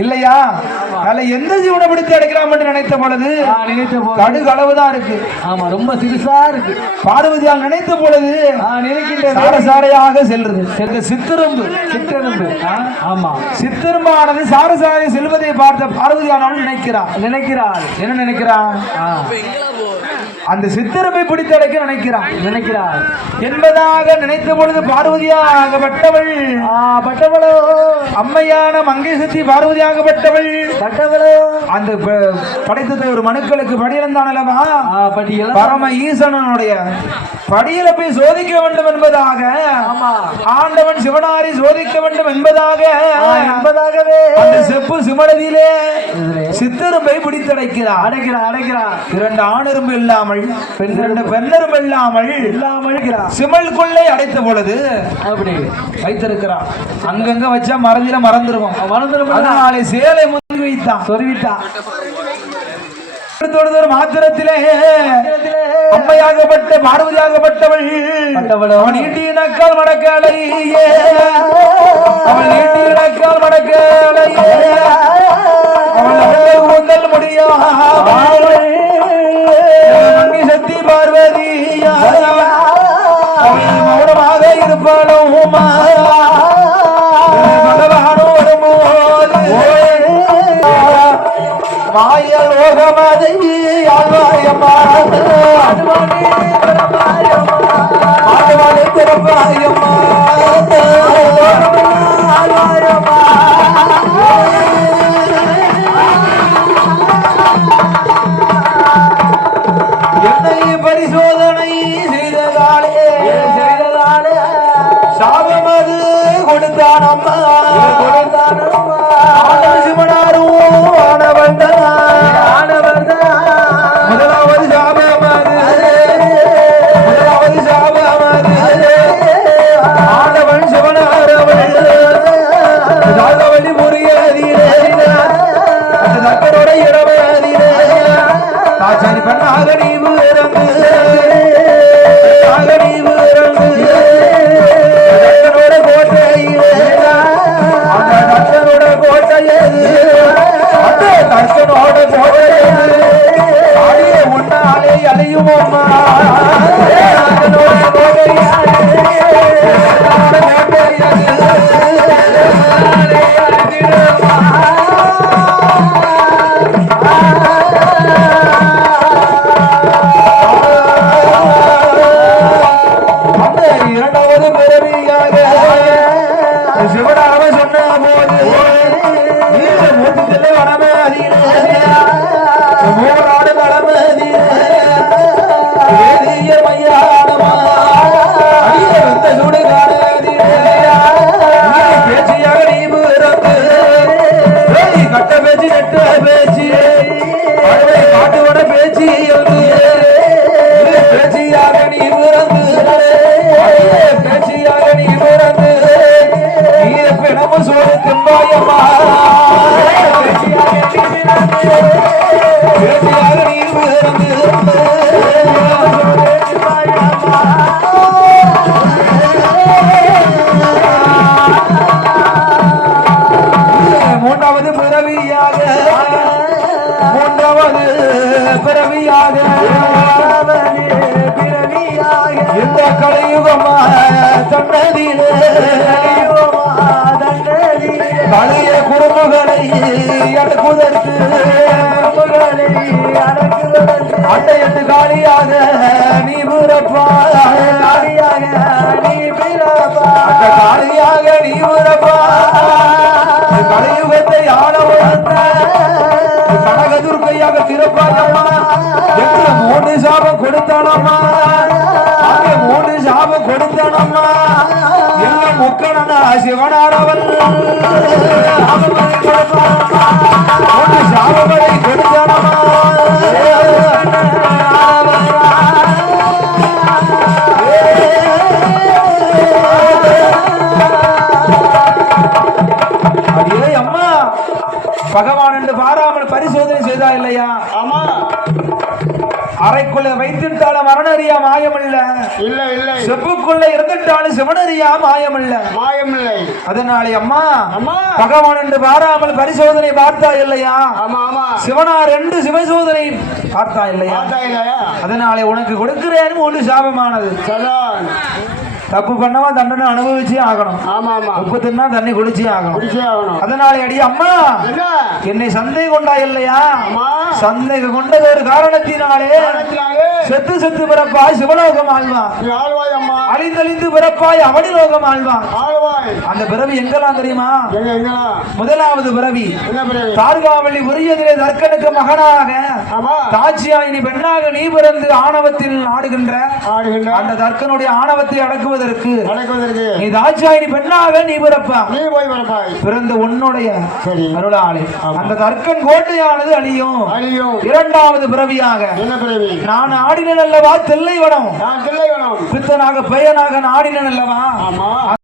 இல்லையா? அதுல எந்த ஜீவனை பிடித்து அடைக்கலாம் என்று நினைத்த பொழுது கடுகு அளவுதான் இருக்கு. ஆமா, ரொம்ப சிறுசா இருக்கு. பார்வதியால் நினைத்த பொழுது நினைக்கின்ற சாரையாக செல்றது சித்தரும்பு. ஆமா, சித்தரும்பானது சாரசாரை செல்வதை பார்த்த பார்வதியானவள் நினைக்கிறாள். என்ன நினைக்கிறான்? அந்த சித்தரும்பை பிடித்து அடைக்க நினைக்கிறாள் என்பதாக நினைத்த பொழுது பார்வதியாகப்பட்டவள் அம்மையான மங்கை சக்தி பார்வதியாகப்பட்டவள் அந்த படைத்த ஒரு மனுக்களுக்கு படியிழந்தான் அல்லவா? பரம ஈசனுடைய படியில போய் சோதிக்க வேண்டும் என்பதாக ஆண்டவன் சிவனாரை சோதிக்க வேண்டும் என்பதாகவே அந்த செப்பு சிமடதியிலே சித்தரும்பை பிடித்தடைக்கிறார். இரண்டு ஆணெரும்பு இல்லாமல் இரண்டு பெண்ணெரும்பு இல்லாமல் சிமல்குள்ளே அடைத்த பொழுது அப்படி வைத்திருக்கிறான். அங்கங்க வச்சா மறந்துருவோம். அதனாலே சேலை முந்தி வைத்தான், சொருவித்தான். மாத்திரத்திலே அம்மையாகப்பட்ட பார்வதியாகப்பட்டவள் அவன் நீட்டியினக்கால் மடக்கலையே, அவள் நீட்டியினக்கால் மடக்கலையே, அவள் கூந்தல் முடியாமல் மங்கை சக்தி பார்வதியா அவள் மௌனமாக இருப்பாளும் பகவானோ வரும்போது மாயலோகமதை ஆழ்வாயம்மா ஆழ்வாயை திறப்பாயம்மா என்னை பரிசோதனை செய்ததாலே சாபமது கொடுத்தானம்மா சிவனாரும் முதலாவது சாபமது ஆனவன் சிவனாரவன் தாழ்வழி முறியதிலே அந்த தக்கரோட இடவதிலே காட்சி பண்ணாக நீவு இறங்கு கோட்டையிலே அந்த தக்கனோட கோட்டையே உன்னாலே அலையும் இரண்டாவது பிறவியாக சிவனாம சொன்ன போது மூர்த்திலே வனமதியிலே மூவராடு நடமதியிலே வேதிய மையானமா அடிய வந்த சூடு காணதியிலே பேச்சியாக நீ பிறந்து கட்ட பேச்சு நெட்ட பேச்சு காட்டுவன பேச்சு பேச்சியாக நீ பிறந்து பேச்சியாக நீ பிறந்து நீ பிணமும் சோறு திம்பாயம்மா பேச்சியாக நீ பிறந்து மூன்றாவது பிறவியாக இந்த கலியுகமா தன்னதிலே பழைய குடும்பங்களை அடக்குவதற்கு அட்டையத்து காலியாக நீ பிறப்பா காலியாக நீ பிறப்பா கலியுகத்தை ஆள வந்த கனகதுர்க்கையாக திறப்பாளம்மா என்று 3 சாபம் கொடுத்தானம்மா. அங்கே 3 சாபம் கொடுத்தானம்மா. எங்க முக்கணனா சிவனாரவன் 3 சாபங்களை கொடுத்தானம்மா. அடியே அம்மா, பகவான் என்று பாராமல் பரிசோதனை செய்தா இல்லையா? ஆமா. அறைக்குள்ள வைத்துட்டாலும் மரணறியா மாயமில்ல, இல்லை இல்லை செப்புக்குள்ள இருந்துட்டாலும் சிவனறியா மாயமில்ல. மாயமில்லை. அதனாலே அம்மா அம்மா பகவான் என்று பாராமல் பரிசோதனை பார்த்தா இல்லையா? ஆமா ஆமா சிவனார் என்று சிவசோதனை பார்த்தா இல்லையா? பார்த்தா இல்லையா? அதனாலே உனக்கு கொடுக்கிறேன் ஒரு சாபமானது. சதான். தப்பு பண்ணவா தண்டனை அனுபவிச்சே ஆகணும். ஆமா ஆமா உப்பு தின்னா தண்ணி குடிச்சே ஆகணும். குடிச்சே ஆகணும். அதனாலே அடி அம்மா என்ன? என்னை சந்தேகம் கொண்டா இல்லையா? அம்மா சந்தேகம் கொண்டது ஒரு காரணத்தினாலே காரணத்தினாலே செத்து செத்து பிறப்பாய் சிவலோகம் ஆழ்வான், நீ ஆழ்வாய் அம்மா. அழிந்தழிந்து பிறப்பாய் அவனி லோகம் ஆழ்வான். ஆழ்வாய் அந்த பிறவி எங்கெல்லாம் தெரியுமா? எங்க எங்கடா? முதலாவது பிறவி என்ன பிறவி? தார்காவள்ளி உரியதிலே தர்க்கனுக்கு மகனாக ஆமா தாட்சியாயினி பெண்ணாக நீ பிறந்து ஆணவத்தில் ஆடுகின்ற ஆடுகின்ற அந்த தர்க்கனுடைய ஆணவத்தை அடக்குவதற்கு நடக்குவதற்கு நீ தாட்சியாயினி பெண்ணாக நீ பிறப்பா. நீ போய் வரப்பாய். பிறந்த உன்னுடைய சரி அருளாளே அந்த தர்க்கன் கோட்டையானது அழியும். அழியும். இரண்டாவது பிறவியாக என்ன பிறவி? நான் ஆடினேன் அல்லவா தில்லைவனம், நான் தில்லைவனம். பித்தனாக பெயனாக ஆடினேன் அல்லவா, ஆமா